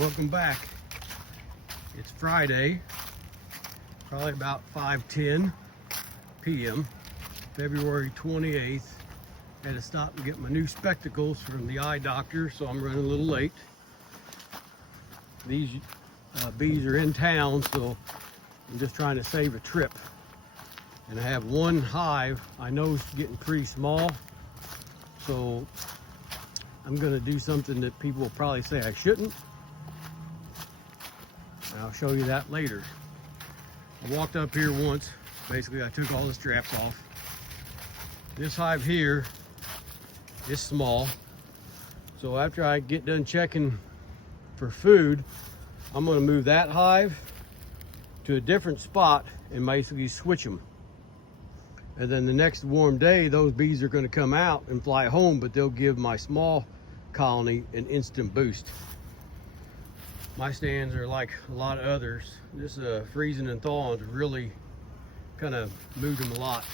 Welcome back. It's Friday, probably about 5:10 p.m., February 28th. Had to stop and get my new spectacles from the eye doctor, so I'm running a little late. These bees are in town, so I'm just trying to save a trip. And I have one hive I know is getting pretty small, so I'm going to do something that people will probably say I shouldn't. And I'll show you that later. I walked up here once. Basically, I took all the straps off. This hive here is small. So after I get done checking for food, I'm going to move that hive to a different spot and basically switch them. And then the next warm day, those bees are going to come out and fly home, but they'll give my small colony an instant boost. My stands are like a lot of others. This freezing and thawing has really kind of moved them a lot.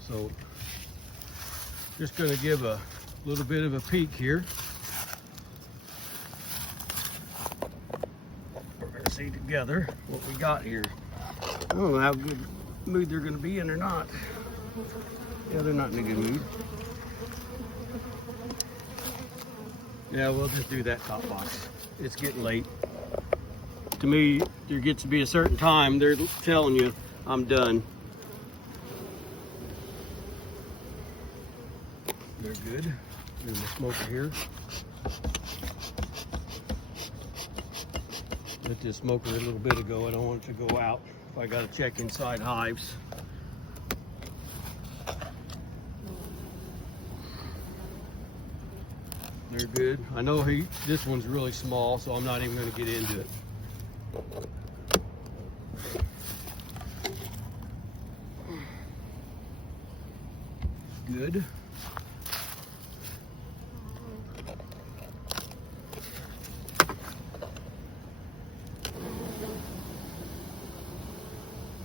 So just going to give a little bit of a peek here. We're going to see together what we got here. I don't know how good mood they're going to be in or not. Yeah, they're not in a good mood. Yeah, we'll just do that top box. It's getting late. To me, there gets to be a certain time, they're telling you I'm done. They're good. There's the smoker here. Lit this smoker a little bit ago. I don't want it to go out if I got to check inside hives. They're good. I know this one's really small, so I'm not even going to get into it. Good.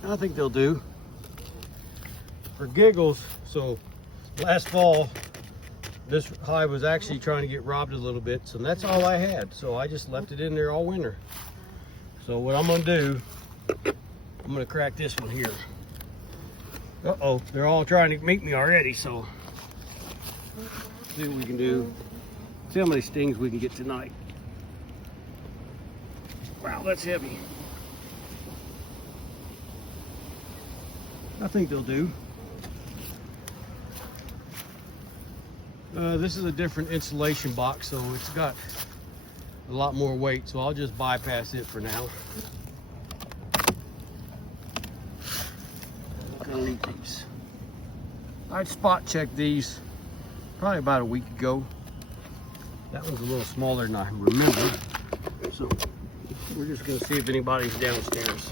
I think they'll do. For giggles, so last fall, this hive was actually trying to get robbed a little bit, so that's all I had. So I just left it in there all winter. So what I'm gonna do, I'm gonna crack this one here. Uh-oh, they're all trying to meet me already, so see what we can do. See how many stings we can get tonight. Wow, that's heavy. I think they'll do. This is a different insulation box, so it's got a lot more weight, so I'll just bypass it for now. Gonna need these. I spot checked these probably about a week ago. That one's a little smaller than I remember, so we're just gonna see if anybody's downstairs.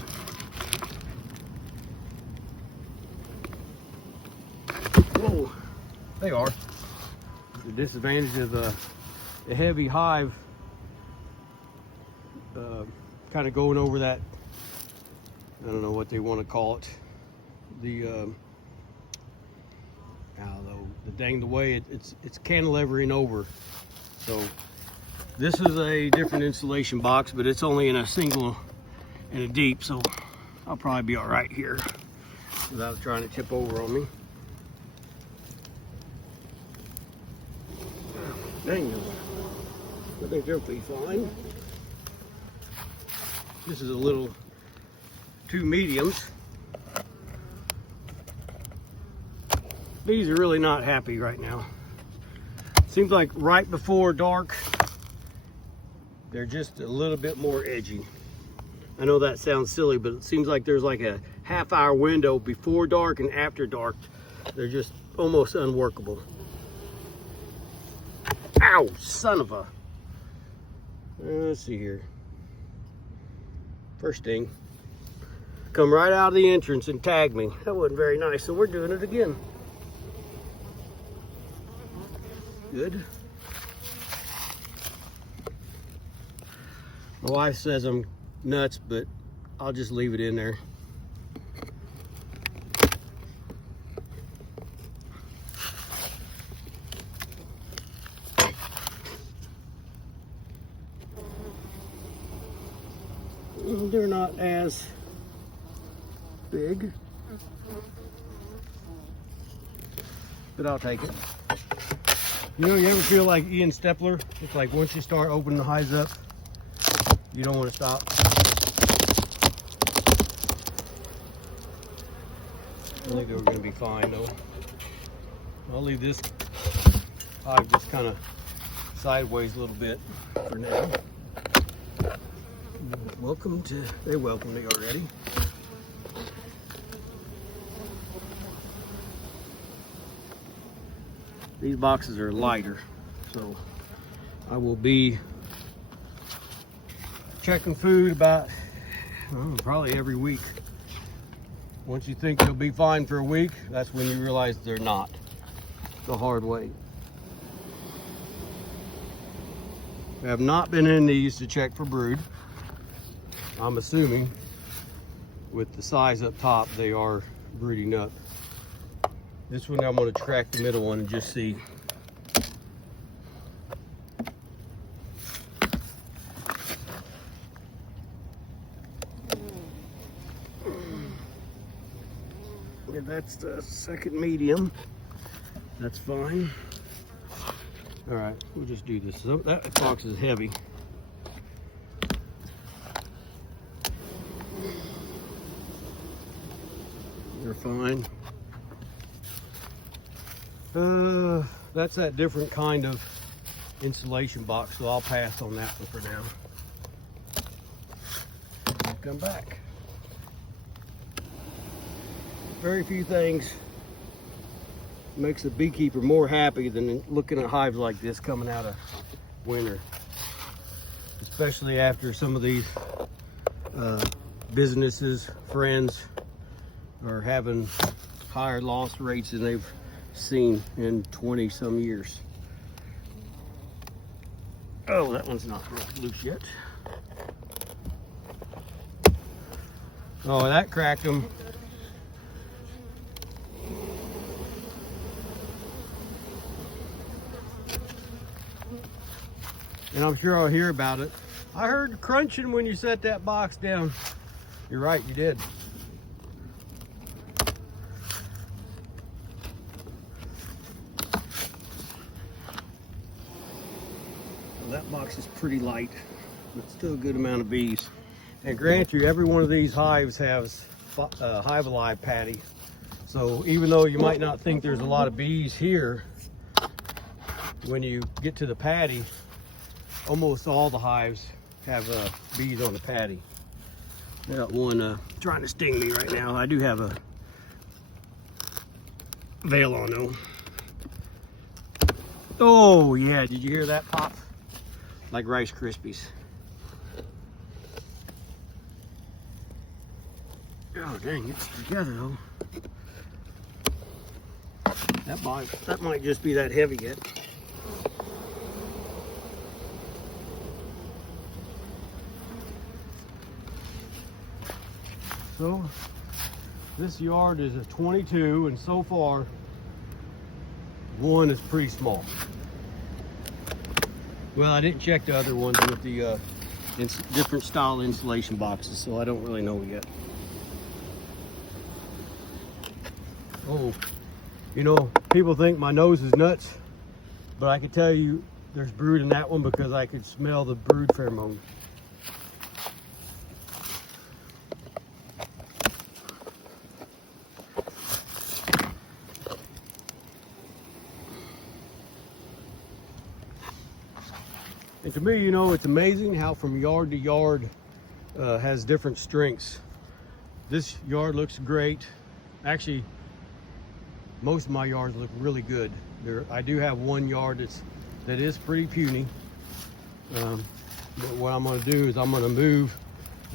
Whoa, they are. The disadvantage of the heavy hive kind of going over that, I don't know what they want to call it, the way it's cantilevering over. So this is a different insulation box, but it's only in a single and a deep, so I'll probably be all right here without trying to tip over on me. Dang, I think they'll be fine. This is a little, two mediums. These are really not happy right now. Seems like right before dark, they're just a little bit more edgy. I know that sounds silly, but it seems like there's like a half-hour window before dark and after dark. They're just almost unworkable. Ow, son of a. Let's see here. First sting. Come right out of the entrance and tag me. That wasn't very nice, so we're doing it again. Good. My wife says I'm nuts, but I'll just leave it in there. they're not as big, but I'll take it. You know, you ever feel like Ian Stepler? It's like once you start opening the hives up, you don't want to stop. I think they were going to be fine though. I'll leave this hive just kind of sideways a little bit for now. They welcomed me already. These boxes are lighter, so I will be checking food about probably every week. Once you think they'll be fine for a week, that's when you realize they're not. The hard way. I have not been in these to check for brood. I'm assuming with the size up top, they are brooding up. This one I'm going to track the middle one and just see. Yeah, that's the second medium. That's fine. All right, we'll just do this. So that box is heavy. They're fine. That's that different kind of insulation box, so I'll pass on that one for now. Come back. Very few things makes a beekeeper more happy than looking at hives like this coming out of winter. Especially after some of these businesses, friends are having higher loss rates than they've seen in 20 some years. Oh, that one's not loose yet. Oh, that cracked them. And I'm sure I'll hear about it. I heard crunching when you set that box down. You're right, you did. Well, that box is pretty light, but still a good amount of bees. And grant you, every one of these hives has Hive Alive patty. So even though you might not think there's a lot of bees here, when you get to the patty, almost all the hives have bees on the patty. I got one trying to sting me right now. I do have a veil on though. Oh yeah, did you hear that pop? Like Rice Krispies. Oh dang, it's together though. That might just be that heavy yet. So this yard is a 22, and so far one is pretty small. Well, I didn't check the other ones with the different style insulation boxes, so I don't really know yet. Oh, you know, people think my nose is nuts, but I can tell you there's brood in that one because I could smell the brood pheromone. And to me, you know, it's amazing how from yard to yard has different strengths. This yard looks great. Actually, most of my yards look really good. I do have one yard that is pretty puny. But what I'm going to do is I'm going to move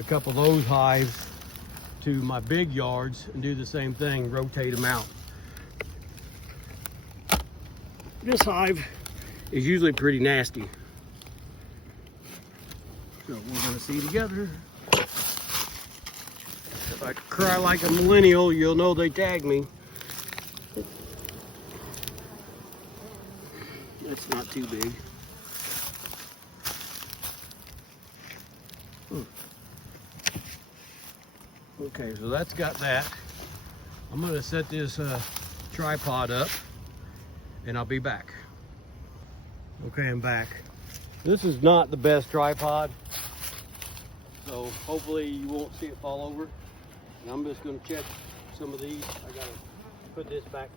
a couple of those hives to my big yards and do the same thing, rotate them out. This hive is usually pretty nasty. So we're going to see together. If I cry like a millennial, you'll know they tagged me. That's not too big. Okay, so that's got that. I'm gonna set this tripod up and I'll be back. Okay, I'm back. This is not the best tripod, so hopefully you won't see it fall over. And I'm just gonna check some of these. I gotta put this back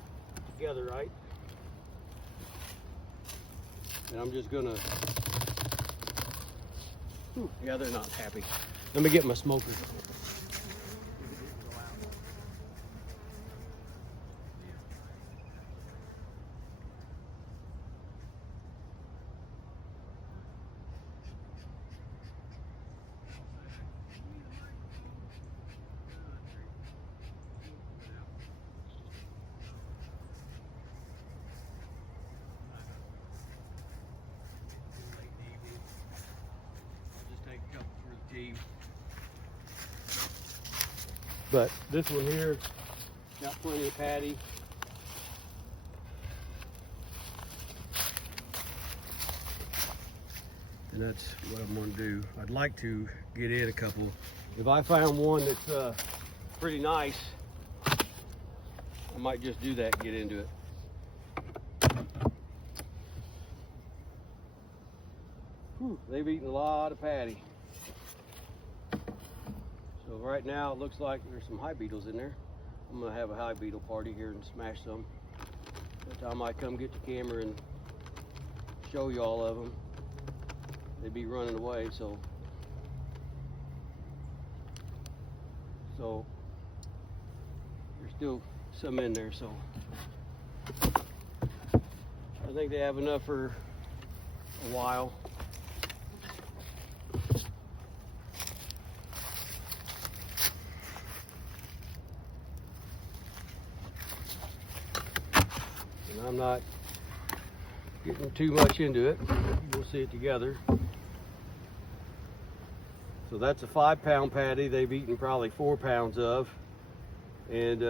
together, right? And I'm just gonna, yeah, they're not happy. Let me get my smoker. But this one here got plenty of patty. And that's what I'm gonna do. I'd like to get in a couple. If I found one that's pretty nice, I might just do that and get into it. Whew, they've eaten a lot of patty. So right now it looks like there's some high beetles in there. I'm gonna have a high beetle party here and smash some. By the time I come get the camera and show you all of them, they'd be running away. So there's still some in there. So I think they have enough for a while. I'm not getting too much into it. We'll see it together. So that's a 5-pound patty they've eaten probably 4 pounds of, and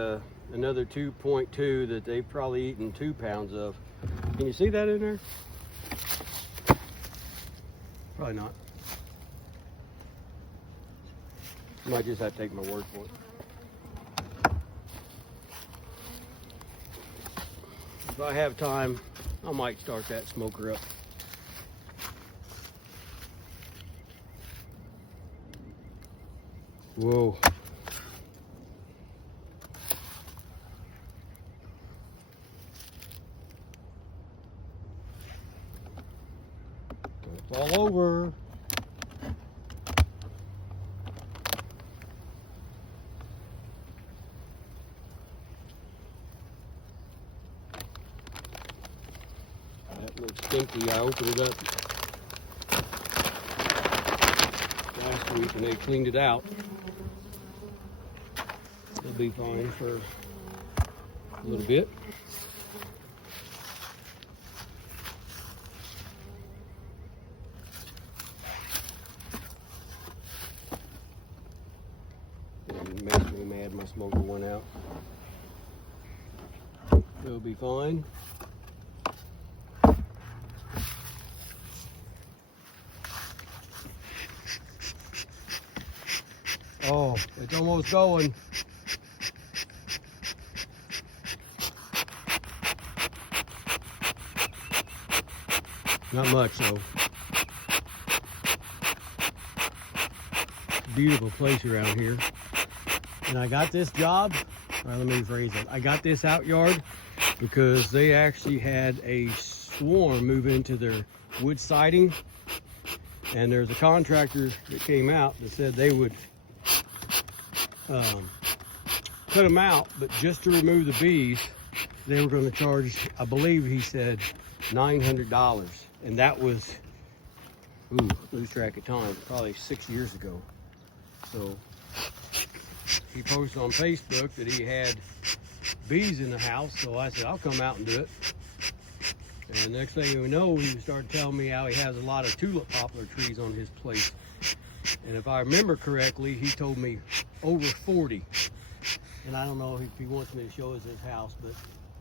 another 2.2 that they've probably eaten 2 pounds of. Can you see that in there? Probably not. I might just have to take my word for it. If I have time, I might start that smoker up. Whoa. It's all over. That looks stinky. I opened it up last week and they cleaned it out. It'll be fine for a little bit. It makes me mad my smoker went out. It'll be fine. Oh, it's almost going. Not much though. Beautiful place around here. And I got this job, let me rephrase it. I got this out yard because they actually had a swarm move into their wood siding. And there's a contractor that came out that said they would cut them out, but just to remove the bees, they were going to charge, I believe he said, $900. And that was, lose track of time, probably 6 years ago. So he posted on Facebook that he had bees in the house, so I said, I'll come out and do it. And next thing we know, he started telling me how he has a lot of tulip poplar trees on his place. And if I remember correctly, he told me over 40. And I don't know if he wants me to show us his house, but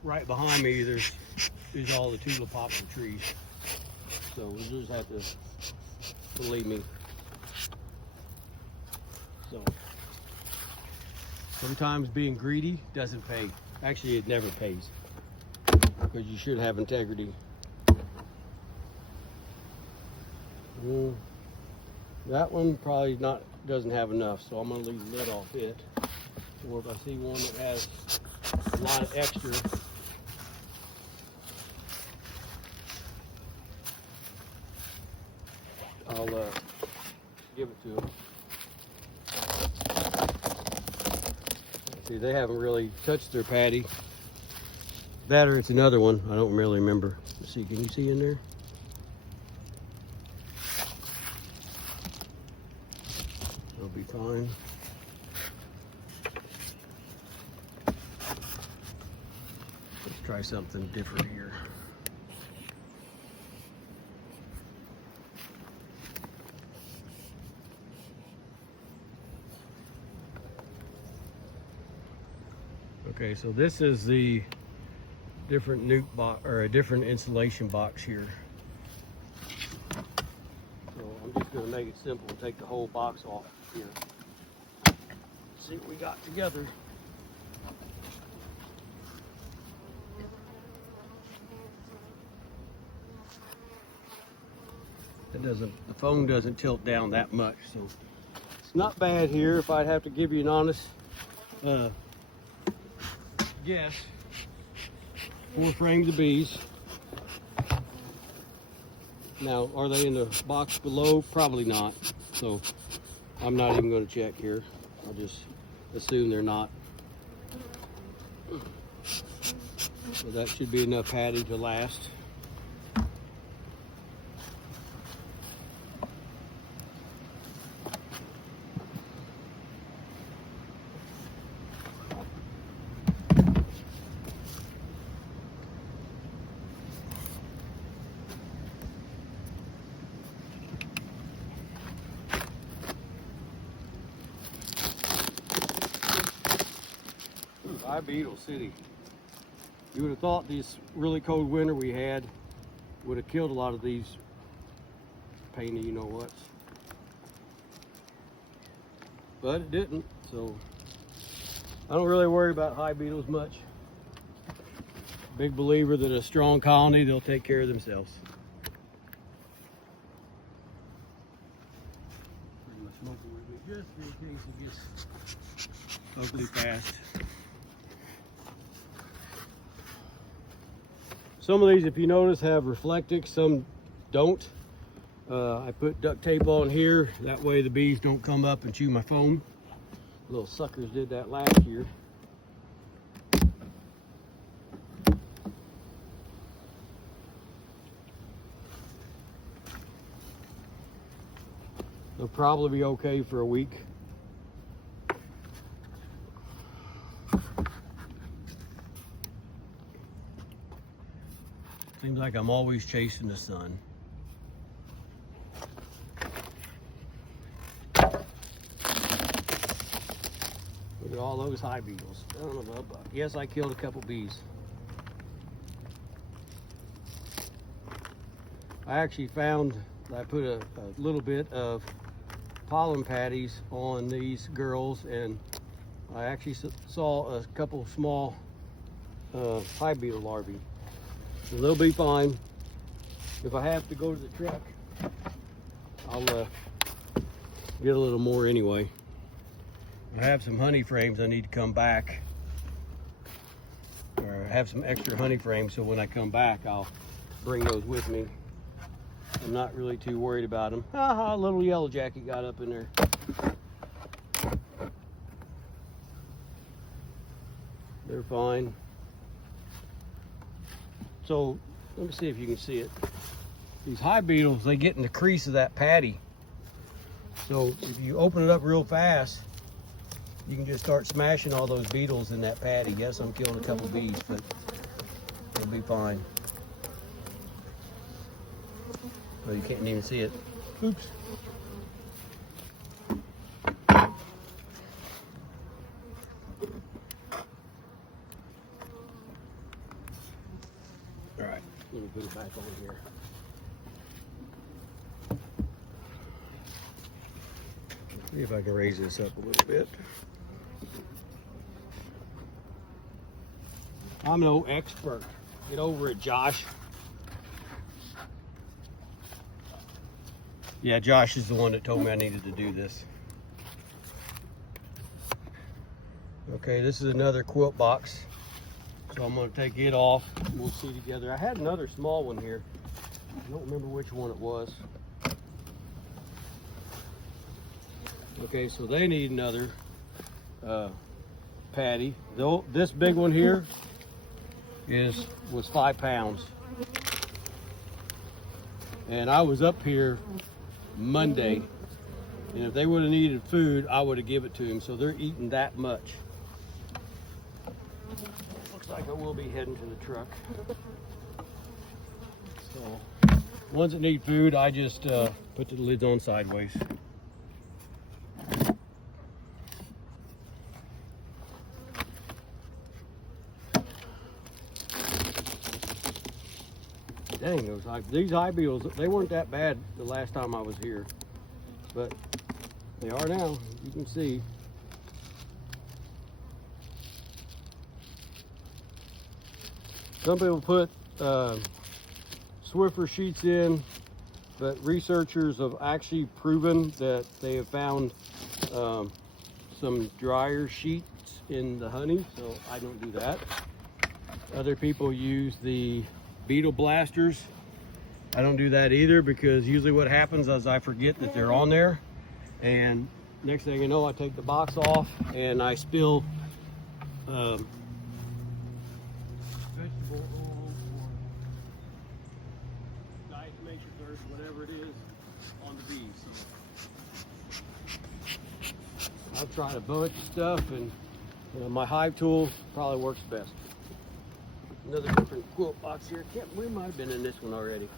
right behind me, there's all the tulip poplar trees. So we'll just have to believe me. So Sometimes being greedy doesn't pay. Actually, it never pays, because you should have integrity. That one probably doesn't have enough, so I'm gonna leave the lid off it. Or if I see one that has a lot of extra, I'll give it to them. See, they haven't really touched their patty. That or it's another one. I don't really remember. Let's see, can you see in there? It'll be fine. Let's try something different here. Okay, so this is the different nuke box, or a different insulation box here. So I'm just going to make it simple and take the whole box off here. See what we got together. The phone doesn't tilt down that much, so it's not bad here. If I'd have to give you an honest guess, 4 frames of bees. Now, are they in the box below? Probably not. So I'm not even going to check here. I'll just assume they're not. So that should be enough patty to last. Hi, Beetle City. You would have thought this really cold winter we had would have killed a lot of these pain you know what's, but it didn't. So I don't really worry about hive beetles much. Big believer that a strong colony, they'll take care of themselves. Pretty much smoking with me just in case it gets ugly fast. Some of these, if you notice, have reflectix, some don't. I put duct tape on here, that way the bees don't come up and chew my foam. Little suckers did that last year. They'll probably be okay for a week. Seems like I'm always chasing the sun. Look at all those hive beetles. Son of a buck. Yes, I killed a couple bees. I actually found that I put a little bit of pollen patties on these girls, and I actually saw a couple of small hive beetle larvae. So they'll be fine. If I have to go to the truck, I'll get a little more anyway. I have some honey frames I need to come back, or I have some extra honey frames, so when I come back I'll bring those with me. I'm not really too worried about them. Haha, little yellow jacket got up in there. They're fine. So let me see if you can see it. These hive beetles, they get in the crease of that patty. So if you open it up real fast, you can just start smashing all those beetles in that patty. Yes, I'm killing a couple bees, but it'll be fine. Oh, you can't even see it. Oops. All right, let me put it back on here. See if I can raise this up a little bit. I'm no expert. Get over it, Josh. Yeah, Josh is the one that told me I needed to do this. Okay, this is another quilt box. So I'm gonna take it off and we'll see together. I had another small one here. I don't remember which one it was. Okay, so they need another patty. Though this big one here was 5 pounds. And I was up here Monday, and if they would have needed food, I would have given it to them. So they're eating that much. Looks like I will be heading to the truck. So ones that need food, I just put the lids on sideways. Dang, these high beetles, they weren't that bad the last time I was here, but they are now, you can see. Some people put Swiffer sheets in, but researchers have actually proven that they have found some dryer sheets in the honey, so I don't do that. Other people use the beetle blasters. I don't do that either, because usually what happens is I forget that they're on there, and next thing you know, I take the box off and I spill vegetable oil or diatomaceous earth, whatever it is, on the bees. So I've tried a bunch of stuff, and my hive tool probably works best. Another different quilt box here. We might have been in this one already.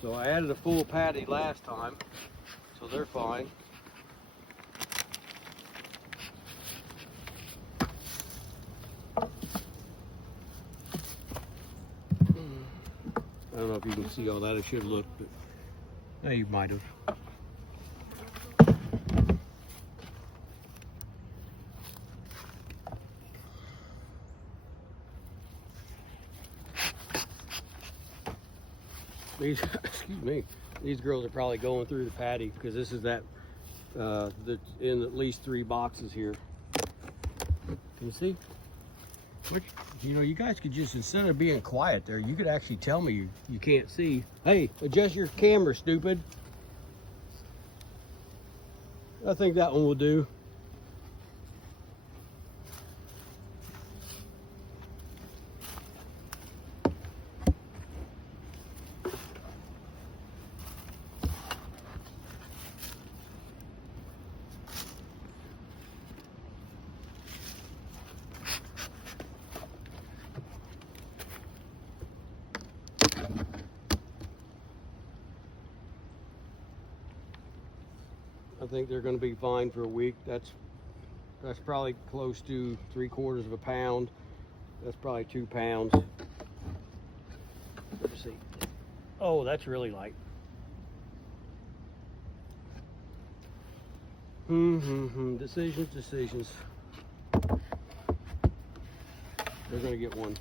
So I added a full patty last time, so they're fine. I don't know if you can see all that. I should look, but no, you might have. These, excuse me, these girls are probably going through the patty, because this is that's in at least 3 boxes here. Can you see? You know, you guys could just, instead of being quiet there, you could actually tell me you can't see. Hey, adjust your camera, stupid. I think that one will do. I think they're going to be fine for a week. That's probably close to 3/4 pound. That's probably 2 pounds. Let's see. Oh, that's really light. Decisions. They're going to get one.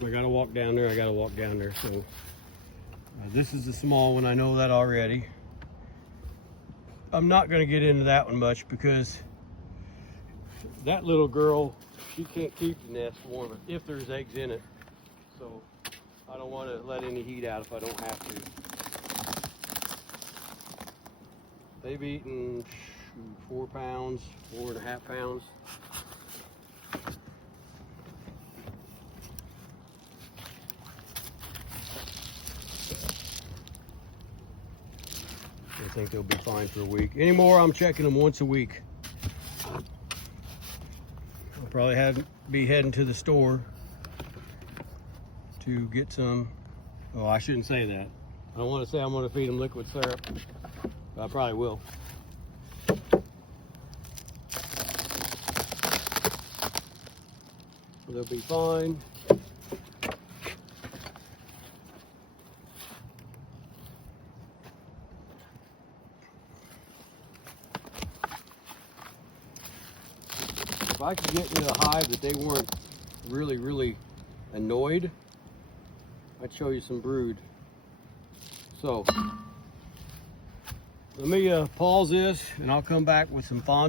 If I got to walk down there, I got to walk down there. So this is the small one. I know that already. I'm not going to get into that one much, because that little girl, she can't keep the nest warm if there's eggs in it. So I don't want to let any heat out if I don't have to. They've eaten 4 pounds, 4.5 pounds. I think they'll be fine for a week. Anymore, I'm checking them once a week. I'll probably be heading to the store to get some. Oh, I shouldn't say that. I don't want to say I'm going to feed them liquid syrup, but I probably will. They'll be fine. if I could get into a hive that they weren't really annoyed, I'd show you some brood. So let me pause this and I'll come back with some fawn